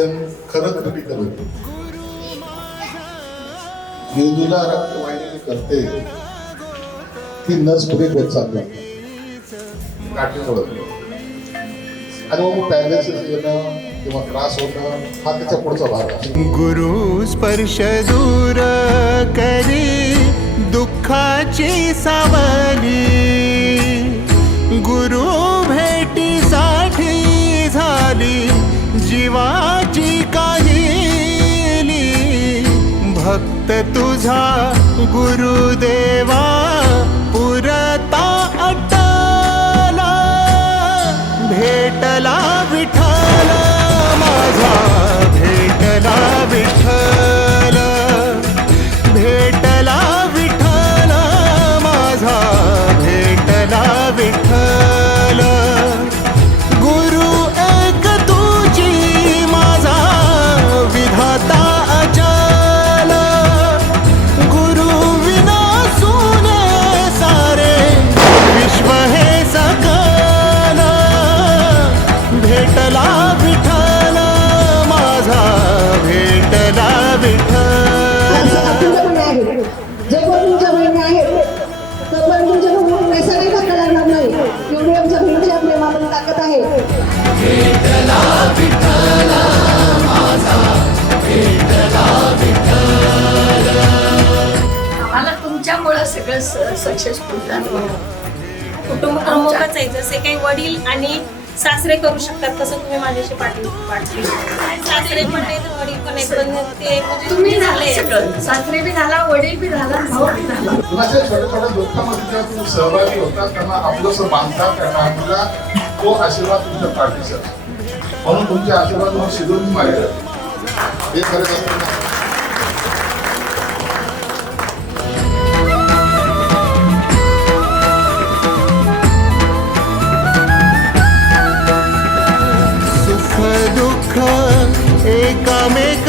Operation खरं critical होतं. मेंदूला रक्तवाहिनी करते ती नस ब्रेक होत चालली काठीमुळे, आणि मग पॅरालिसिस येणं किंवा त्रास होणं हा त्याचा पुढचा भाग आहे. गुरु स्पर्श दूर करी दुःखाची सावली, गुरु भेटीसाठी झाली जीवाची काहिली. भक्त तुझा गुरुदेवा पुरता अटला, भेटला विठ्ठल माझा, भेटला विठ्ठल, भेटला विठ्ठल माझा, भेटला विठ्ठल. गुरु एक तुझी माझा विधाता अचल, गुरु विना सुने सारे विश्व हे सकल. भेटला विठ्ठल माझा, भेटला विठ्ठल. जे कोण तुमच्या बहिणी आहेत तो पण तुमच्या बहिणी पैसा नाही टाका लागणार नाही, एवढी आमच्या बहिणीच्या प्रेमामध्ये ताकद आहे. भेटला विठ्ठल माझा, भेटला विठ्ठल. आम्हाला तुमच्यामुळे सगळं सक्सेसफुल झालं. कुटुंब प्रमुखच आहे, जसे काही वडील आणि सासरे करू शकतात तसं तुम्ही माझ्याशी पाठली. सासरे पण नाही तर वडील पण आहेत, पण ते म्हणजे तुम्ही झाले सगळं, सासरे बी झाला, वडील बी झाला, भाऊ बी झाला. कुणाच्या छोट्या छोट्या दुःखामध्ये जेव्हा तुम्ही सहभागी होता त्यांना आपलंसं बांधता, त्यांना आपला तो आशीर्वाद तुमच्या पाठीचा असतो. म्हणून तुमचे आशीर्वाद म्हणून शिजवून माहिती हे खरं असताना दुःख एकामेक